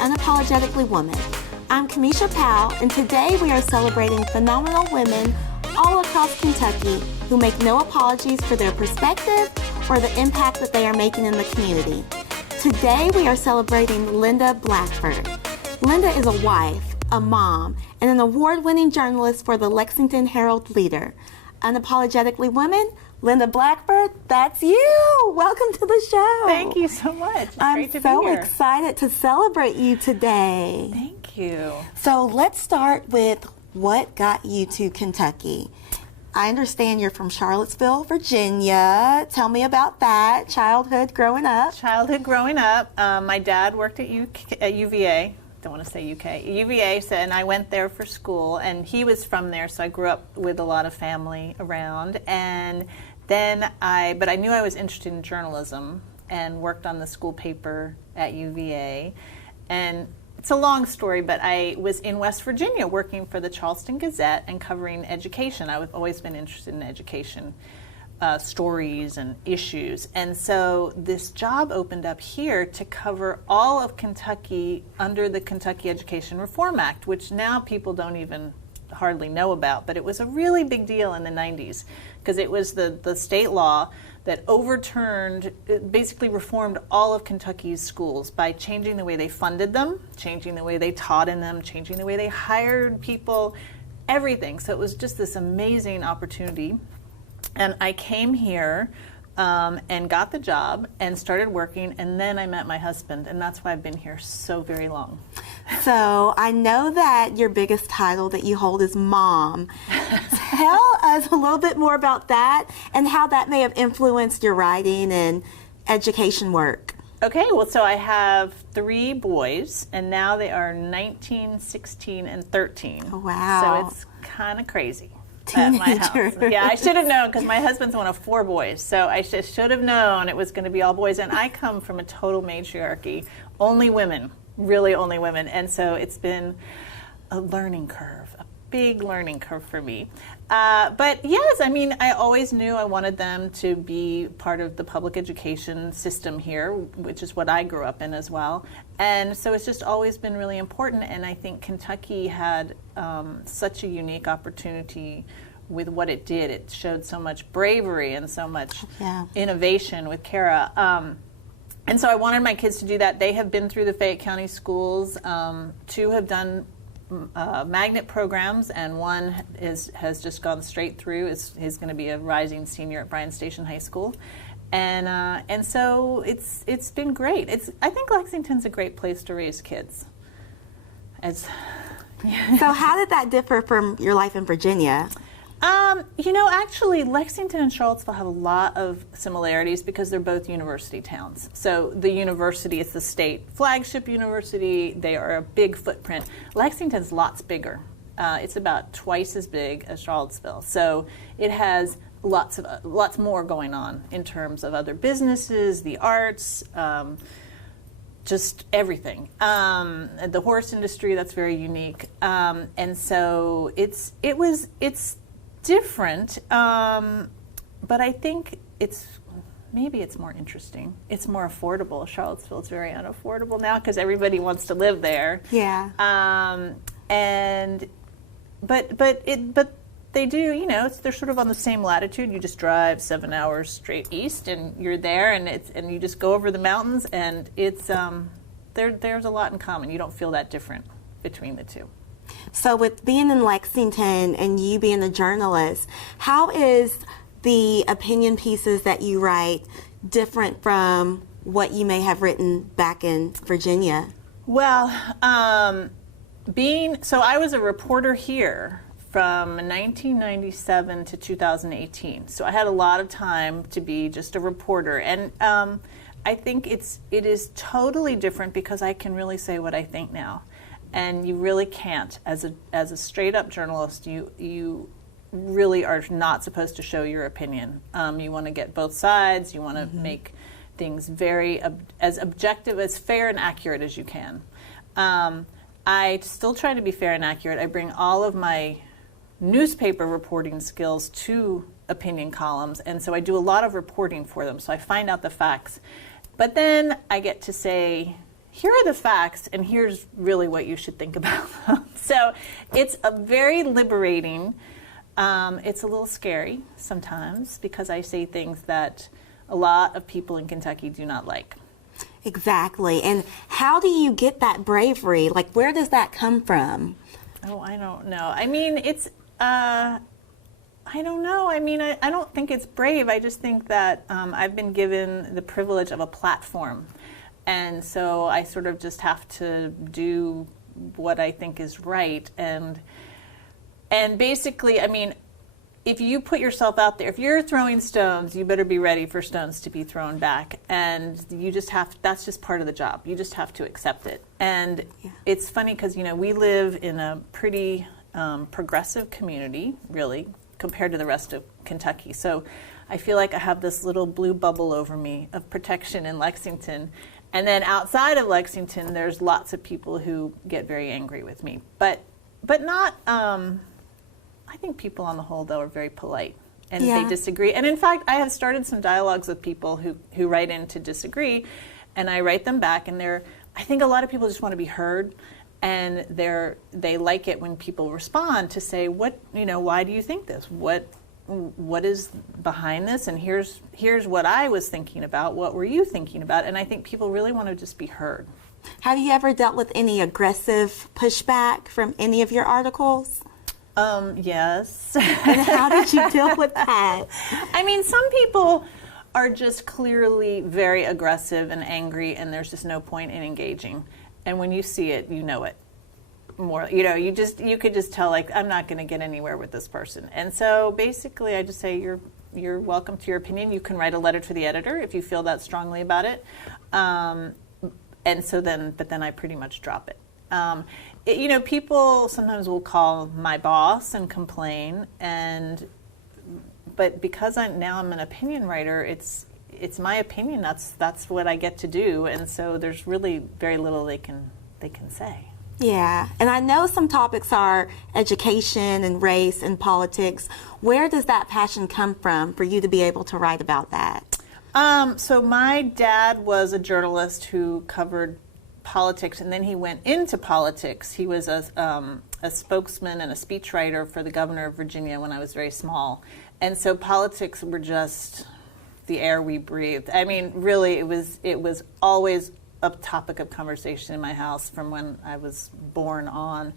Unapologetically Woman. I'm Kamisha Powell, and today we are celebrating phenomenal women all across Kentucky who make no apologies for their perspective or the impact that they are making in the community. Today we are celebrating Linda Blackford. Linda is a wife, a mom, and an award-winning journalist for the Lexington Herald-Leader. Unapologetically Woman, Linda Blackford, that's you! Welcome to the show. Thank you so much. It's great to be I'm so here. excited to celebrate you today. Thank you. So let's start with what got you to Kentucky. I understand you're from Charlottesville, Virginia. Tell me about that, childhood growing up. My dad worked at UVA. Don't want to say UK. UVA, and I went there for school, and he was from there, so I grew up with a lot of family around. And then but I knew I was interested in journalism and worked on the school paper at UVA. And it's a long story, but I was in West Virginia working for the Charleston Gazette and covering education. I've always been interested in education. Stories and issues. And so this job opened up here to cover all of Kentucky under the Kentucky Education Reform Act, which now people don't even hardly know about, but it was a really big deal in the 90s because it was the state law that overturned, basically reformed all of Kentucky's schools by changing the way they funded them, changing the way they taught in them, changing the way they hired people, everything. So it was just this amazing opportunity. And I came here and got the job and started working, and then I met my husband, and that's why I've been here so very long. So I know that your biggest title that you hold is mom. Tell us a little bit more about that and how that may have influenced your writing and education work. Okay, well, so I have 3 boys, and now they are 19, 16, and 13. Oh, wow. So it's kind of crazy. At my house. Yeah, I should have known because my husband's one of 4 boys, so I should have known it was going to be all boys. And I come from a total matriarchy, only women, really only women, and so it's been a learning curve, a big learning curve for me. But yes, I mean, I always knew I wanted them to be part of the public education system here, which is what I grew up in as well. And so it's just always been really important. And I think Kentucky had such a unique opportunity with what it did. It showed so much bravery and so much innovation with Kara. And so I wanted my kids to do that. They have been through the Fayette County schools. 2 have done magnet programs, and 1 has just gone straight through. He's going to be a rising senior at Bryan Station High School, and so it's been great. I think Lexington's a great place to raise kids. So how did that differ from your life in Virginia? Actually, Lexington and Charlottesville have a lot of similarities because they're both university towns. So the university is the state flagship university. They are a big footprint. Lexington's lots bigger. It's about twice as big as Charlottesville. So it has lots more going on in terms of other businesses, the arts, just everything. The horse industry, that's very unique. And so it's different, but I think maybe it's more interesting. It's more affordable. Charlottesville is very unaffordable now because everybody wants to live there. Yeah. But they do. They're sort of on the same latitude. You just drive 7 hours straight east, and you're there, and you just go over the mountains, and it's there's a lot in common. You don't feel that different between the two. So with being in Lexington and you being a journalist, how is the opinion pieces that you write different from what you may have written back in Virginia? Well, so I was a reporter here from 1997 to 2018. So I had a lot of time to be just a reporter. And I think it is totally different because I can really say what I think now. And you really can't. As a straight up journalist, you really are not supposed to show your opinion. You want to get both sides. You want to make things very as objective, as fair and accurate as you can. I still try to be fair and accurate. I bring all of my newspaper reporting skills to opinion columns, and so I do a lot of reporting for them. So I find out the facts. But then I get to say, here are the facts, and here's really what you should think about them. So it's a very liberating. It's a little scary sometimes because I say things that a lot of people in Kentucky do not like. Exactly. And how do you get that bravery? Like, where does that come from? Oh, I don't know. I mean, it's, I don't know. I mean, I don't think it's brave. I just think that I've been given the privilege of a platform. And so I sort of just have to do what I think is right. And basically, I mean, if you put yourself out there, if you're throwing stones, you better be ready for stones to be thrown back. And you just that's just part of the job. You just have to accept it. And it's funny because, you know, we live in a pretty progressive community, really, compared to the rest of Kentucky. So I feel like I have this little blue bubble over me of protection in Lexington. And then outside of Lexington, there's lots of people who get very angry with me. But not... I think people on the whole, though, are very polite, and they disagree. And in fact, I have started some dialogues with people who write in to disagree, and I write them back, and I think a lot of people just want to be heard, and they like it when people respond to say, why do you think this? What is behind this? And here's what I was thinking about. What were you thinking about? And I think people really want to just be heard. Have you ever dealt with any aggressive pushback from any of your articles? Yes. And how did you deal with that? I mean, some people are just clearly very aggressive and angry, and there's just no point in engaging. And when you see it, you know it more. You know, you could just tell, like, I'm not going to get anywhere with this person. And so basically, I just say you're welcome to your opinion. You can write a letter to the editor if you feel that strongly about it. And so then I pretty much drop it. You know, people sometimes will call my boss and complain, but because I'm an opinion writer, it's my opinion. That's what I get to do, and so there's really very little they can say. Yeah, and I know some topics are education and race and politics. Where does that passion come from for you to be able to write about that? So my dad was a journalist who covered politics, and then he went into politics. He was a spokesman and a speechwriter for the governor of Virginia when I was very small. And so politics were just the air we breathed. I mean, really, it was always a topic of conversation in my house from when I was born on.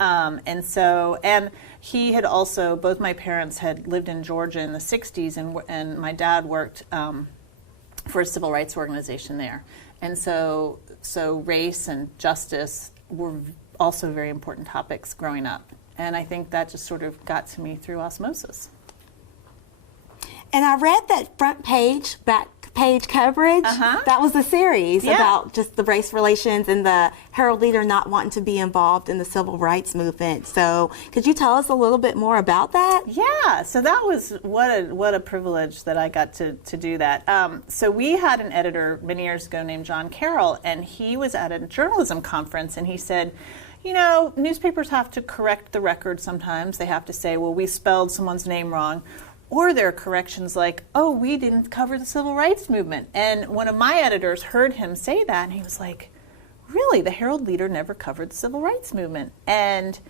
And he had also, both my parents had lived in Georgia in the 60s, and my dad worked for a civil rights organization there. And so race and justice were also very important topics growing up. And I think that just sort of got to me through osmosis. And I read that front page, back page coverage. That was the series about just the race relations and the Herald-Leader not wanting to be involved in the civil rights movement. So could you tell us a little bit more about that? Yeah, so that was what a privilege that I got to do that. So we had an editor many years ago named John Carroll, and he was at a journalism conference, and he said, you know, newspapers have to correct the record sometimes. They have to say, well, we spelled someone's name wrong. Or there are corrections like, oh, we didn't cover the civil rights movement. And one of my editors heard him say that, and he was like, really, the Herald-Leader never covered the civil rights movement? And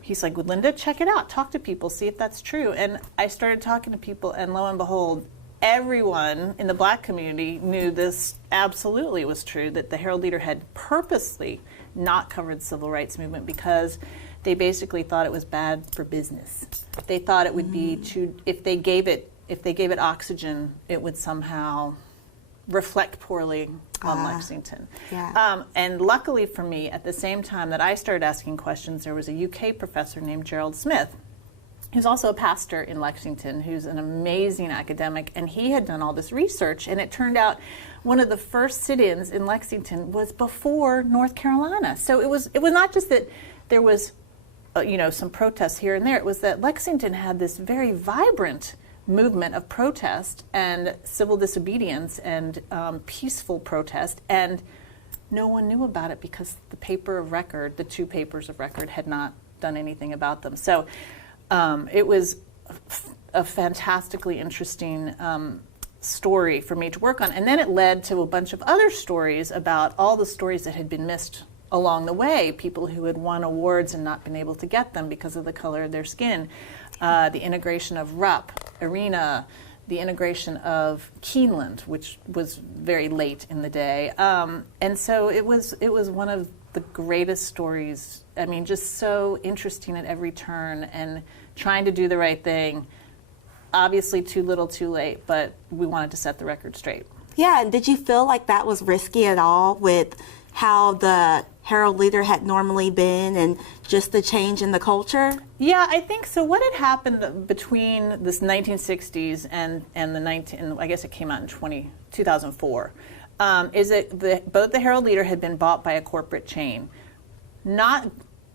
he's like, well, Linda, check it out. Talk to people, see if that's true. And I started talking to people, and lo and behold, everyone in the black community knew this absolutely was true, that the Herald-Leader had purposely not covered the civil rights movement because they basically thought it was bad for business. They thought it would be if they gave it oxygen, it would somehow reflect poorly on Lexington. Yeah. And luckily for me, at the same time that I started asking questions, there was a UK professor named Gerald Smith, who's also a pastor in Lexington, who's an amazing academic, and he had done all this research, and it turned out one of the first sit-ins in Lexington was before North Carolina. So it was not just that there was some protests here and there. It was that Lexington had this very vibrant movement of protest and civil disobedience and peaceful protest, and no one knew about it because the two papers of record had not done anything about them. So it was a fantastically interesting story for me to work on. And then it led to a bunch of other stories about all the stories that had been missed along the way, people who had won awards and not been able to get them because of the color of their skin, the integration of RUP, ARENA, the integration of Keeneland, which was very late in the day. And so it was one of the greatest stories. I mean, just so interesting at every turn and trying to do the right thing. Obviously too little too late, but we wanted to set the record straight. Yeah, and did you feel like that was risky at all with how the Herald-Leader had normally been and just the change in the culture? Yeah, I think so. What had happened between this 1960s and I guess it came out in 2004, is that both the Herald-Leader had been bought by a corporate chain.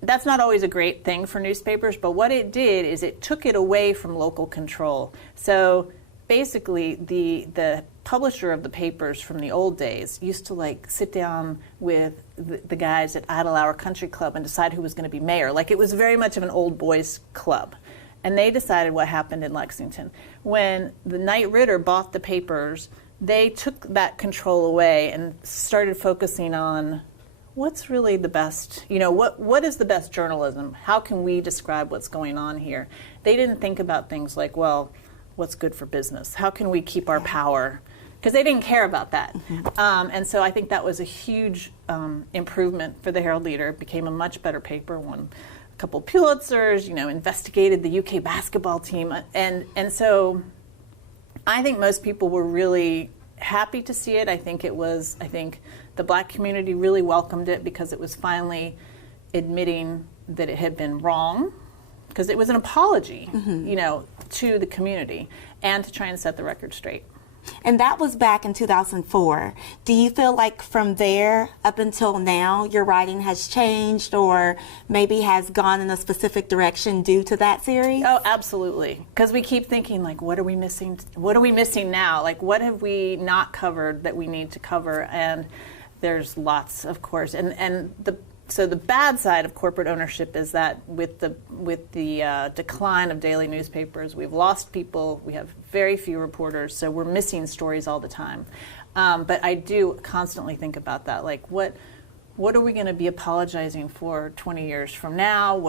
That's not always a great thing for newspapers, but what it did is it took it away from local control. So basically, the publisher of the papers from the old days used to like sit down with the guys at Idle Hour Country Club and decide who was going to be mayor. Like, it was very much of an old boys club. And they decided what happened in Lexington. When the Knight Ridder bought the papers, they took that control away and started focusing on what's really the best, what is the best journalism? How can we describe what's going on here? They didn't think about things like, well, what's good for business? How can we keep our power? Because they didn't care about that. And so I think that was a huge improvement for the Herald-Leader. It became a much better paper, won a couple Pulitzers, investigated the UK basketball team. And so I think most people were really happy to see it. I think the Black community really welcomed it because it was finally admitting that it had been wrong, because it was an apology, to the community and to try and set the record straight. And that was back in 2004. Do you feel like from there up until now your writing has changed or maybe has gone in a specific direction due to that series? Oh, absolutely. Because we keep thinking, like, what are we missing? What are we missing now? Like, what have we not covered that we need to cover? And there's lots, of course. So the bad side of corporate ownership is that with the decline of daily newspapers, we've lost people. We have very few reporters, so we're missing stories all the time. But I do constantly think about that. Like, what are we going to be apologizing for 20 years from now?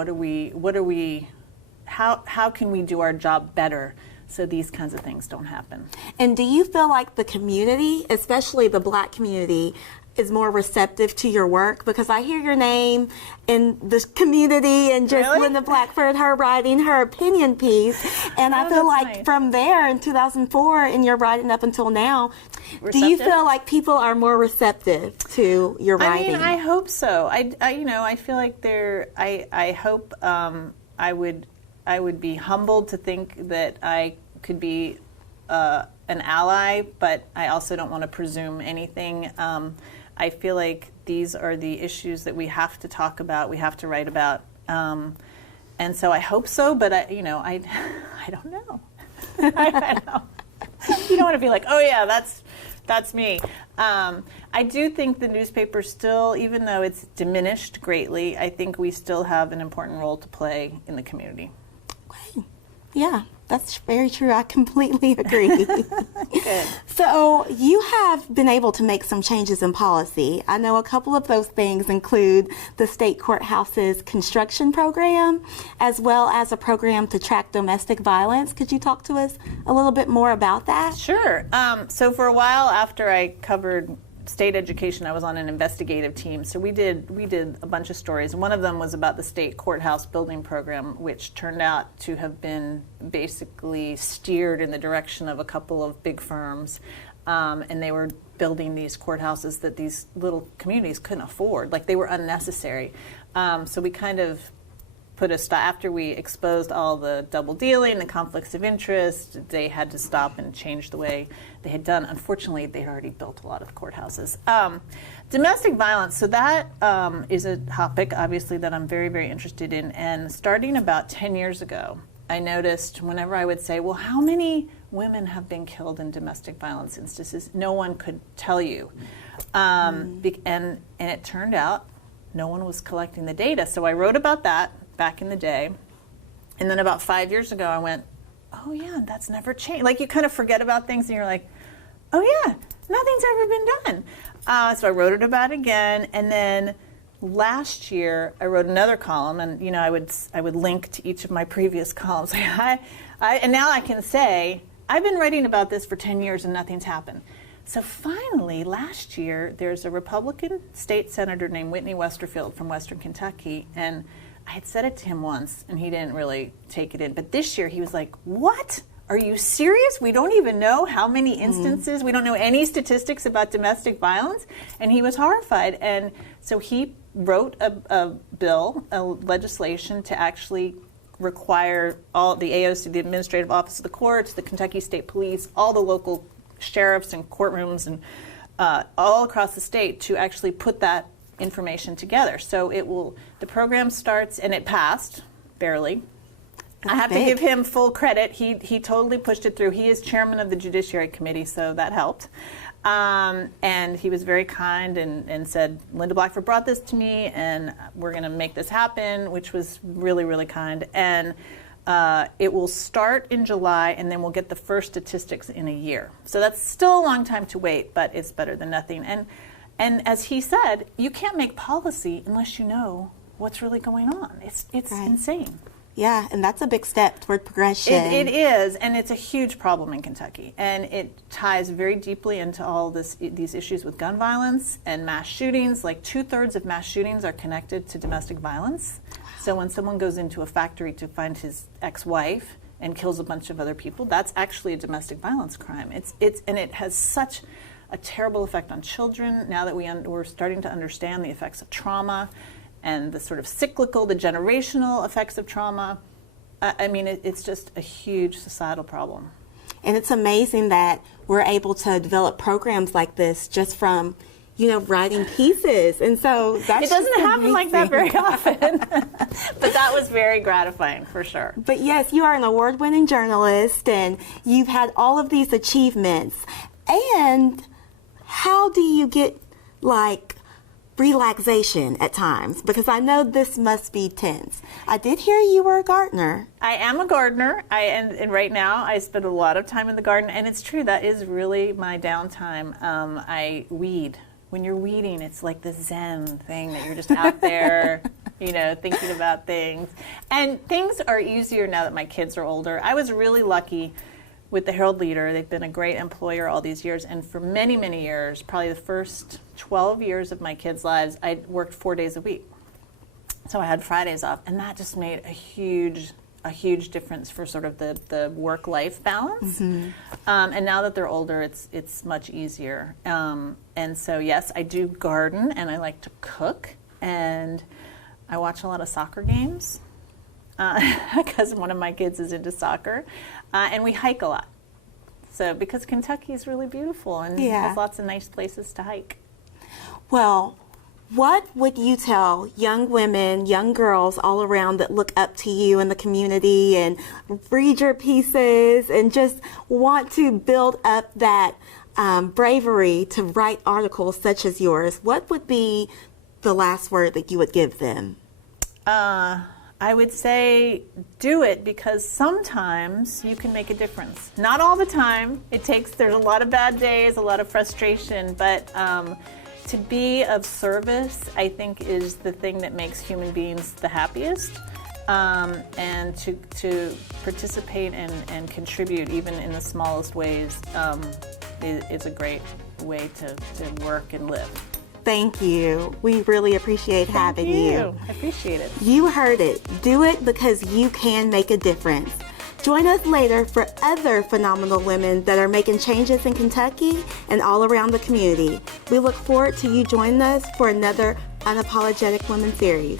How can we do our job better so these kinds of things don't happen? And do you feel like the community, especially the Black community, is more receptive to your work? Because I hear your name in the community and just Really? Linda Blackford, her writing her opinion piece. And I feel like nice. from there in 2004 and your writing up until now, do you Receptive? feel like people are more receptive to your writing? I mean, I hope so. I feel like I hope I would be humbled to think that I could be an ally, but I also don't want to presume anything. I feel like these are the issues that we have to talk about, we have to write about, and so I hope so. But I don't know. I don't know. You don't want to be like, oh yeah, that's me. I do think the newspaper still, even though it's diminished greatly, I think we still have an important role to play in the community. Okay. Yeah, that's very true. I completely agree. Good. So you have been able to make some changes in policy. I know a couple of those things include the state courthouse's construction program, as well as a program to track domestic violence. Could you talk to us a little bit more about that? Sure. So for a while after I covered state education, I was on an investigative team. So we did a bunch of stories. One of them was about the state courthouse building program, which turned out to have been basically steered in the direction of a couple of big firms. And they were building these courthouses that these little communities couldn't afford. Like, they were unnecessary. So we kind of put a stop. After we exposed all the double dealing, the conflicts of interest, they had to stop and change the way they had done. Unfortunately, they'd already built a lot of the courthouses. Domestic violence, so that is a topic, obviously, that I'm very, very interested in. And starting about 10 years ago, I noticed whenever I would say, well, how many women have been killed in domestic violence instances? No one could tell you. And it turned out no one was collecting the data. So I wrote about that back in the day. And then about 5 years ago, I went, oh yeah, that's never changed. Like, you kind of forget about things and you're like, oh yeah, nothing's ever been done. So I wrote it about it again, and then last year I wrote another column, and I would link to each of my previous columns. And now I can say I've been writing about this for 10 years and nothing's happened. So finally, last year, there's a Republican state senator named Whitney Westerfield from Western Kentucky, and I had said it to him once, and he didn't really take it in. But this year, he was like, "What? Are you serious? We don't even know how many instances, we don't know any statistics about domestic violence?" And he was horrified. And so he wrote a bill, a legislation to actually require all the AOC, the Administrative Office of the Courts, the Kentucky State Police, all the local sheriffs and courtrooms and all across the state to actually put that information together. So the program starts, and it passed, barely. I have to give him full credit. He totally pushed it through. He is chairman of the Judiciary Committee, so that helped. And he was very kind and said, "Linda Blackford brought this to me, and we're going to make this happen," which was really, really kind. And it will start in July, and then we'll get the first statistics in a year. So that's still a long time to wait, but it's better than nothing. And as he said, you can't make policy unless you know what's really going on. It's right. Insane. Yeah, and that's a big step toward progression. It is, and it's a huge problem in Kentucky. And it ties very deeply into all these issues with gun violence and mass shootings. Like 2/3 of mass shootings are connected to domestic violence. So when someone goes into a factory to find his ex-wife and kills a bunch of other people, that's actually a domestic violence crime. And it has such a terrible effect on children. Now that we're starting to understand the effects of trauma and the sort of cyclical, the generational effects of trauma, I mean, it's just a huge societal problem. And it's amazing that we're able to develop programs like this just from writing pieces. And so it doesn't happen like that very often. But that was very gratifying, for sure. But yes, you are an award-winning journalist, and you've had all of these achievements. And how do you get, relaxation at times? Because I know this must be tense. I did hear you were a gardener. I am a gardener, and right now I spend a lot of time in the garden, and it's true, that is really my downtime. I weed. When you're weeding, it's like the Zen thing that you're just out there, thinking about things. And things are easier now that my kids are older. I was really lucky with the Herald-Leader. They've been a great employer all these years. And for many, many years, probably the first 12 years of my kids' lives, I worked 4 days a week. So I had Fridays off. And that just made a huge difference for sort of the work-life balance. Mm-hmm. And now that they're older, it's much easier. And so, yes, I do garden, and I like to cook, and I watch a lot of soccer games because one of my kids is into soccer, and we hike a lot. So because Kentucky is really beautiful and has lots of nice places to hike. Well, what would you tell young women, young girls all around that look up to you in the community and read your pieces and just want to build up that bravery to write articles such as yours? What would be the last word that you would give them? I would say do it, because sometimes you can make a difference. Not all the time. There's a lot of bad days, a lot of frustration, but to be of service, I think, is the thing that makes human beings the happiest. And to participate and contribute, even in the smallest ways, is a great way to work and live. Thank you. We really appreciate having you. I appreciate it. You heard it. Do it because you can make a difference. Join us later for other phenomenal women that are making changes in Kentucky and all around the community. We look forward to you joining us for another Unapologetic Woman series.